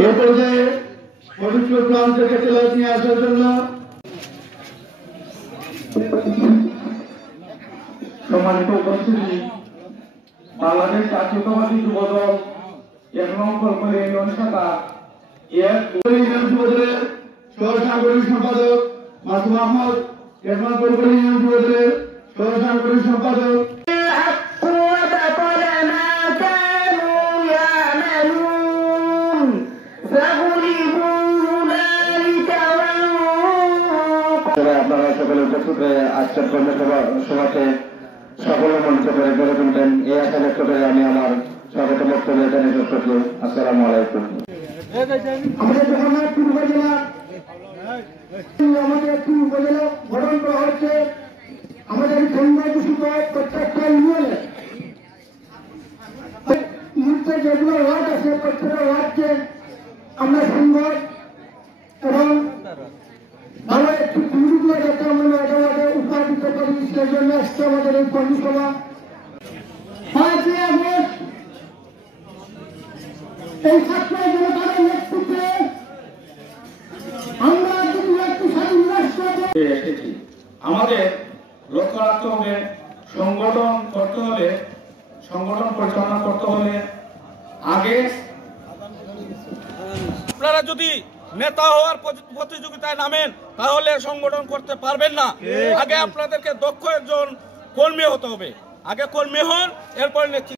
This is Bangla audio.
এ পর্যায়ে পবিত্র কোরআন থেকে তেলাওয়াত নিয়ে আসার জন্য সম্মানিত উপস্থিতি, বাংলাদেশ জাতীয়তাবাদী যুবদল ১ নং কলকাতা ইউনিয়ন শাখা ইউনিয়ন যুবদলের সহসাংগঠনিক সম্পাদক মাসুম আহমদ, ১ নং কলকাতা ইউনিয়ন যুবদলের সহসাংগঠনিক সম্পাদক আপনারা সকলে উপস্থিত হয়ে আজকের কর্মসভাতে সকলে মঞ্চ করে গড়ে তুলবেন এই আশা ব্যক্ত করে আমি আমার স্বাগত বক্তব্য এখানে শেষ করছি। আসসালামু আলাইকুম। আমাদের জগন্নাথপুর উপজেলা আমাদের একটি উপজেলা গঠন করা হচ্ছে। আমাদের সংখ্যাঘোষিত প্রত্যেকটা ইউনিয়নে যেগুলো ওয়ার্ড আছে প্রত্যেকটা ওয়ার্ডকে আমরা সংগঠ এবং ভালো একটি সুবিধা যাতে আমরা একেবারে উপহার দিতে পারি সেই জন্য আসছে আমাদের এই কর্মসভা। 5ই আগস্ট এই ছাত্র জনতার নেতৃত্বে আমরা একটি স্বাধীন রাষ্ট্র এসেছি। আমাদের লক্ষ্য রাখতে হবে, সংগঠন করতে হলে, সংগঠন পরিচালনা করতে হলে আগে আপনারা যদি নেতা হওয়ার প্রতিযোগিতায় নামেন তাহলে সংগঠন করতে পারবেন না। আগে আপনাদেরকে দক্ষ একজন কর্মী হতে হবে। আগে কর্মী হন, এরপর নেতৃত্ব।